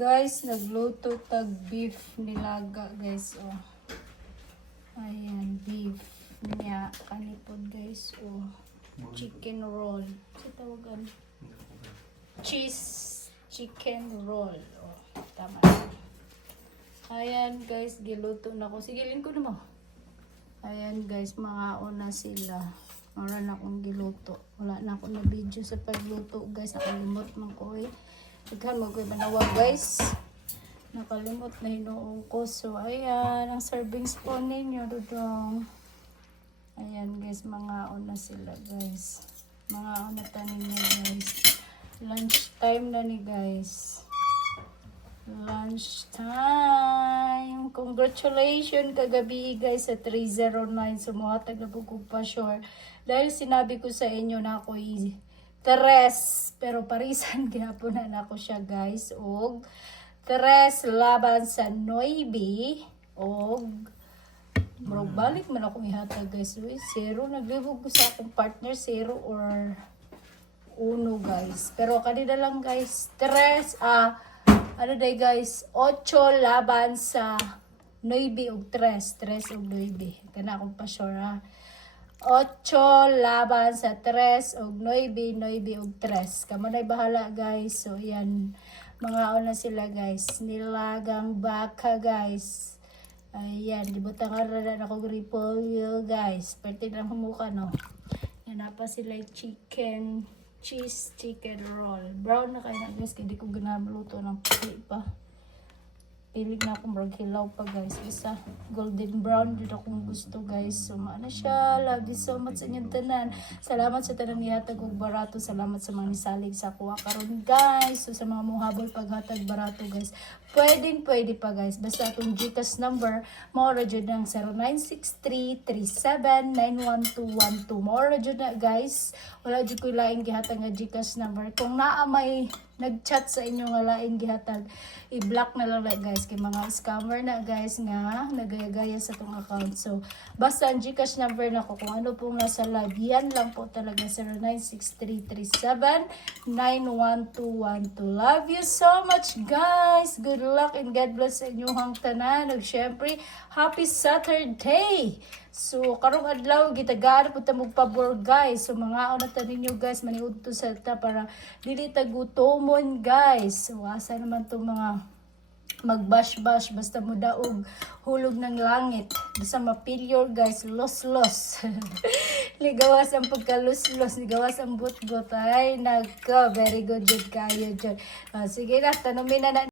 guys, nagluto tag beef nilaga guys. Oh. Ayan, beef niya. Kanipod guys. Oh. Chicken roll. Sa tawagan? Cheese chicken roll. Oh, tama. Ayan guys, giluto na ko. Sige, lingko na mo. Ayan guys, mga una sila. Wala na akong giluto. Wala na akong na video sa pagluto guys. Nakalimot man ko eh. Tighan mo ko manawa guys. Nakalimot na hinuong ko. So ayan, ang serving spoon ninyo dudong. Ayan guys, mga una sila guys. Mga una tanin niya guys. Lunch time na ni guys. Lunch time. Congratulations kagabi guys sa 309. Sumuhatag na po kong pa sure. Dahil sinabi ko sa inyo na ako tres. Pero parisan gihapon na ako siya guys. Og tres laban sa Noibi. Og bro, balik man akong ihatag guys. Zero. Naglibog ko sa akong partner. 0 or 1 guys. Pero kanina lang guys. Ano day guys, 8 laban sa 9 og 3. 3 og 9. Kana akong pa sure ha. 8 laban sa 3 og 9. 9 og 3. Kamo na'y bahala guys. So yan. Mga una sila guys. Nilagang baka guys. Ayan. Libutang aralan ako repolyo guys. Pwede na humuka no. Yan na pa sila chicken. Cheese chicken roll. Brown na kayo na guys. Kaya di ko ginamaluto ng pili pa. Pilig na akong brag hilaw pa guys. Isa golden brown dito akong gusto guys. So maana siya. Love you so much sa inyong tanan. Salamat sa tanang nihatag og barato. Salamat sa mga nisalig sa kuha karon guys. So sa mga muhabol paghatag barato guys. Pwede pa guys. Basta atong GCash number. Maura dyan ng 0963-3791-212. Maura dyan na guys. Wala dyan ko laing gihatag nga GCash number. Kung naa may nag-chat sa inyo nga laing gihatag, i-block na lang guys. Kay mga scammer na guys nga nagaya-gaya sa tong account. So basta ang GCash number na ko kung ano pong nasa live. Yan lang po talaga 0963-3791-212. Love you so much guys. Good luck and God bless sa inyong tanan. Ug syempre, happy Saturday! So, karong adlaw, gitagaan po tamog pabor guys. So, mga ta ninyo guys, maniud to sa ta para dili tagutomon guys. So, asa naman to mga magbash-bash basta mo daog hulog ng langit. Basta mapilyor guys, los-los. Ligawas ang pagkalos-los, ligawas ang but-but. Ay, nagka, very good kayo dyan. Sige na, tanumin na